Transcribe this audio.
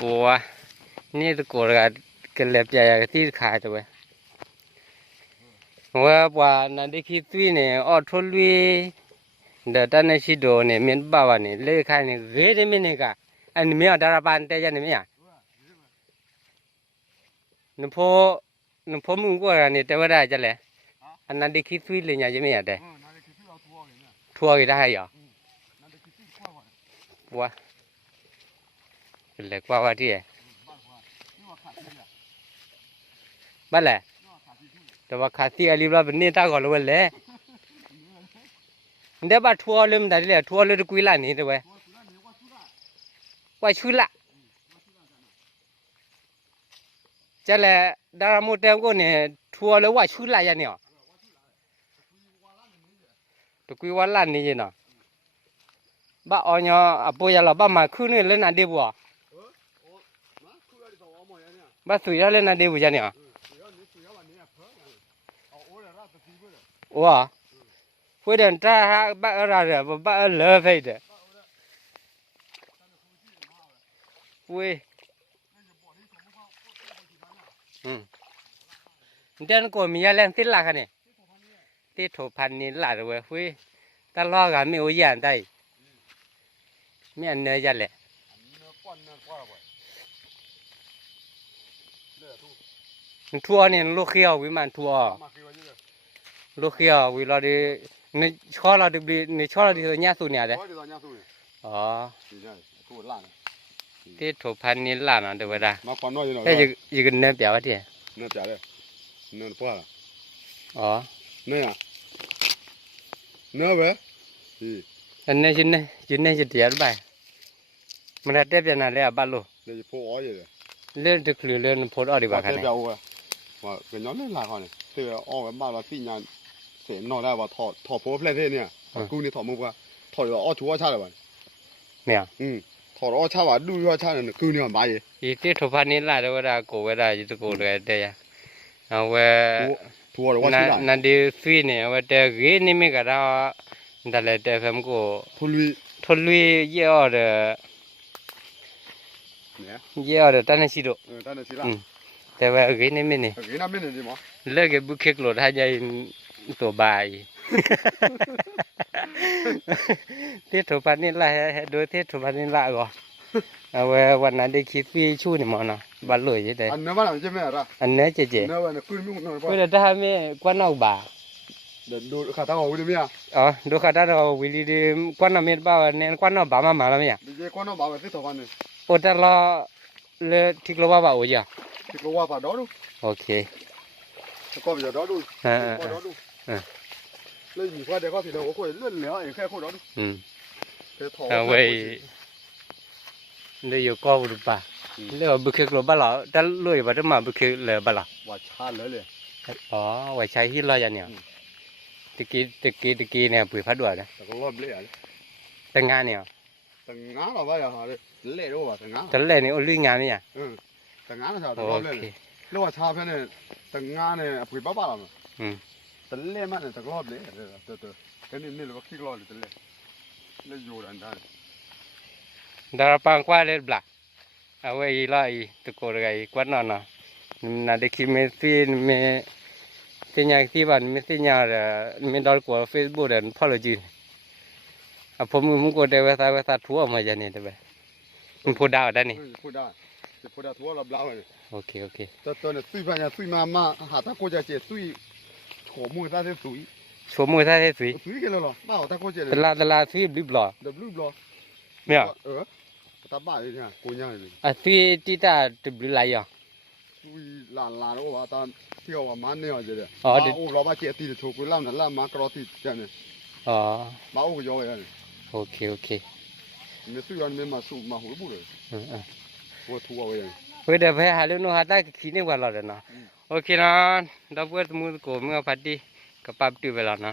กัวนี่ตะกัวกันเล็บใหญ่ที่ขาตัวว่านั่นได้คิดด้วยเนี่ยอดทนลุยเดี๋ยวตอนนี้ชิโดเนี่ยมีนบ่าวเนี่ยเลี้ยงใครเนี่ยเวทีมีเนี่ยกะอันนี้มีอะไรดาราปันเตจันเนี่ยนุ่มพ่อมึงก็เนี่ยแต่ว่าได้จังเลยอันนั้นได้คิดด้วยเลยเนี่ยยังไม่ได้ทัวร์กี่ได้เหรอว้าเล็กว่าว่าที่บ้านแหละแต่ว่าขาที่อาลีบลาเป็นเนี่ยตาก่อนเลยเลยเดี๋ยวบ้าทัวร์เริ่มได้เลยทัวร์เริ่มกุยล้านนี่เดี๋ยวว่าชุละจะเลยดาราโมเดลก็เนี่ยทัวร์เลยว่าชุละยันเนี่ยตะกุยว่าล้านนี่เนาะบ้าอ๋อเนาะปุยเราบ้ามาคืนนี่เล่นอะไรบัวบ้าสุยาเล่นอะไรบัวยันเนี่ยว้าพูดถึงจ้าบ้าอะไรเนี่ยบ้าเลิฟไปเด้อเว้ยเดี๋ยวก็มีอะไรติดหลักกันเนี่ยติดถูกพันนี่หลักเลยเว้ยตลอดกันไม่เอาอย่างได้ไม่อันเนื้อจัดเลยทัวร์เนี่ยลูกเขียววิมานทัวร์ลูกเขียววิเราดีในช่อเราดีในช่อเราดีตัวเนี้ยสุดเนี่ยเด้อ๋อที่ถูกพันนี่หลักนะเดี๋ยวได้แต่ยังเนื้อเปล่าที่เนื้อเปล่าเลยเนื้อปลาอ๋อเนื้อเนื้อเว้ยอันนี้ชิ้นนี้จะเดียวไปมันได้เทียบกันอะไรอ่ะบ้าลูเดี๋ยวพออ้อยเลยเล่นจะคลือเล่นพออ้อยดีกว่ากันเนี่ยเดี๋ยวว่าเป็นย้อนเล่นหลายคนเนี่ยที่อ้อกันบ้านเราที่งานเสียนอกได้ว่าถอดโพสเพลทเนี่ยกูนี่ถอดมุกว่าถอดอ้อชัวชาเลยวันเนี่ยถอดอ้อชาว่าดูอ้อชาเนี่ยกูนี่มันไปอีที่ถูกพันนี่หลายเดี๋ยวได้กูเวลาจะกูเลยเดียวเอาไว้ทัวร์หรือว่าชื่อนั่นดีฟีเนี่ยว่าเดี๋ยวเงี้ยนี่ไม่กระดาดัลเลยเดี๋ยวผมกูทุลุยเยอะเด้อเยอะเด้อตอนนี้ชิโร่แต่ว่าเงี้ยนี่ไม่เนี่ยเลิกบุกเขกโหลดให้ใจตัวบายที่ถูกพันนี่ละโดยที่ถูกพันนี่ละก่อนเอาไว้วันนั้นได้คิดฟีชูนี่มั้งเนาะบัลลุยได้อันนั้นว่าจะไม่อะไรอันนี้เจ๊อันนั้นว่าคุยมุ่งหน่อยคุยแต่ถ้าไม่กวนเอาบ่าเดี๋ยวดูข้าตาวิลเมียอ๋อดูข้าตาเราวิลลี่ดีกวนเอาเม็ดบ่าเนี่ยกวนเอาบ่ามาแล้วเนี่ยดีเจกวนเอาบ่าไปที่ตัวกันเนี่ยโอ้แต่เราเลยที่กลัวบ่าโอ้ยอ่ะที่กลัวบ่าดอดูโอเคก็ไปดอดูดอดูเลยมีว่าเดี๋ยวก็ที่เราคุยเลื่อนเหลือแค่คุยดอดูเอาไว้เลยอยู่ก็รู้ป่ะเลยว่าบุคคลบ้าหรอแต่ลุยว่าจะมาบุคคลเลยบ้าหรอว่าชาเลยอ๋อว่าใช้ที่ลอยอย่างเนี้ยตะกี้เนี่ยปุ๋ยพัดด้วยนะแต่ก็รอบเละแต่งานเนี่ยแต่งานเราไปอย่างไรเละด้วยว่าแต่งานแต่เละเนี่ยอุ้ยงานเนี่ยแต่งานเราแต่รอบเละเรียกว่าชาเพื่อนเนี่ยแต่งานเนี่ยปุ๋ยบ้าๆเราแต่เละมากเนี่ยแต่รอบเละแต่นี่เราก็คิดรอเลยแต่เละเลยอยู่อันนั้นดาราปังกว่าเลยบล็อกเอาไว้ไล่ตะโกนไงกวนนอนนะน่าได้คิดไม่ซีไม่ที่ยังที่บ้านไม่ที่ยังไม่ดอลกว่าเฟซบุ๊กเดินพอลจีผมก็ได้ภาษาทั่วมาจากนี่ได้ไหมมันพูดได้ด้านนี้พูดได้ทั่วเราเล่าเลยโอเคแต่ตอนนี้ซุยไปเนี่ยซุยมาหาตะโกจะเจซุยโฉมมือท่าเซุยกันแล้วหรอบ้าตะโกเจเลยตลาดซุยบลิบล้อเนี่ยตาบ้าเลยเนี่ยกูยังเลยซุยที่ตาจะบลิไรอ่ะซุยลาแล้วว่าตอนเที่ยวมาเนี่ยจะเดี๋ยวโอ้เราบ้าเจตีถูกกูเล่านั่นละมากรอตีจังเนี่ยอ๋อบ้าโอ้ยอยเลยโอเคไม่ซุยอันไม่มาสู้มาหัวบุเลยหัวทัวร์เลยเพื่อเดี๋ยวไปหาเรื่องนู้นหาตาขี้นี่ว่าเราเนาะโอเคนะดับเบิลมือกูมึงเอาพัดดีกับปั๊บตีไปแล้วนะ